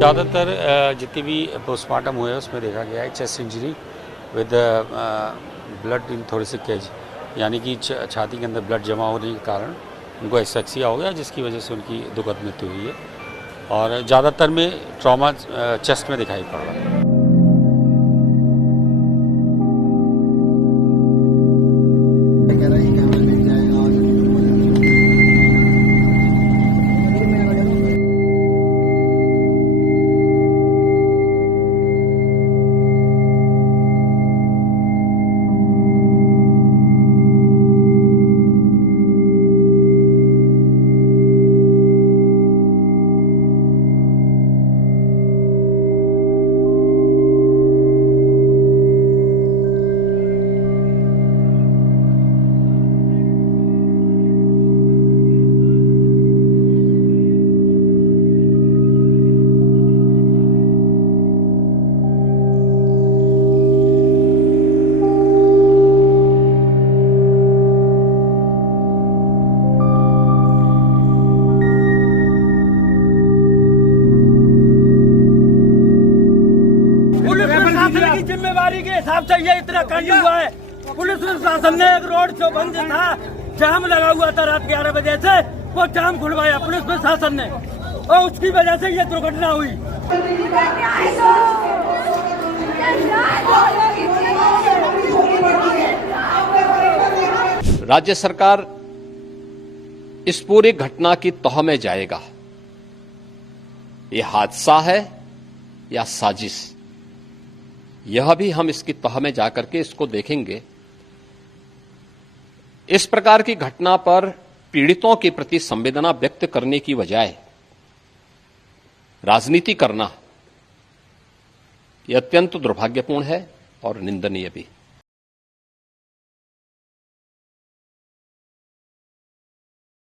ज़्यादातर जितनी भी पोस्टमार्टम हुए उसमें देखा गया है chest injury with blood in thoracic, यानी कि छाती के अंदर ब्लड जमा होने के कारण उनको एस्फेक्सिया हो गया, जिसकी वजह से उनकी दुखद मृत्यु हुई है। और ज़्यादातर में ट्रॉमा चेस्ट में दिखाई पड़ रहा है। जिम्मेवारी के हिसाब से ये इतना कांड हुआ है। पुलिस प्रशासन ने एक रोड शो बंद था, जाम लगा हुआ था रात 11 बजे से, वो जाम खुलवाया पुलिस प्रशासन ने और उसकी वजह से ये दुर्घटना हुई। राज्य सरकार इस पूरी घटना की तह में जाएगा। ये हादसा है या साजिश, यह भी हम इसकी तह में जाकर के इसको देखेंगे। इस प्रकार की घटना पर पीड़ितों के प्रति संवेदना व्यक्त करने की बजाय राजनीति करना यह अत्यंत दुर्भाग्यपूर्ण है और निंदनीय भी।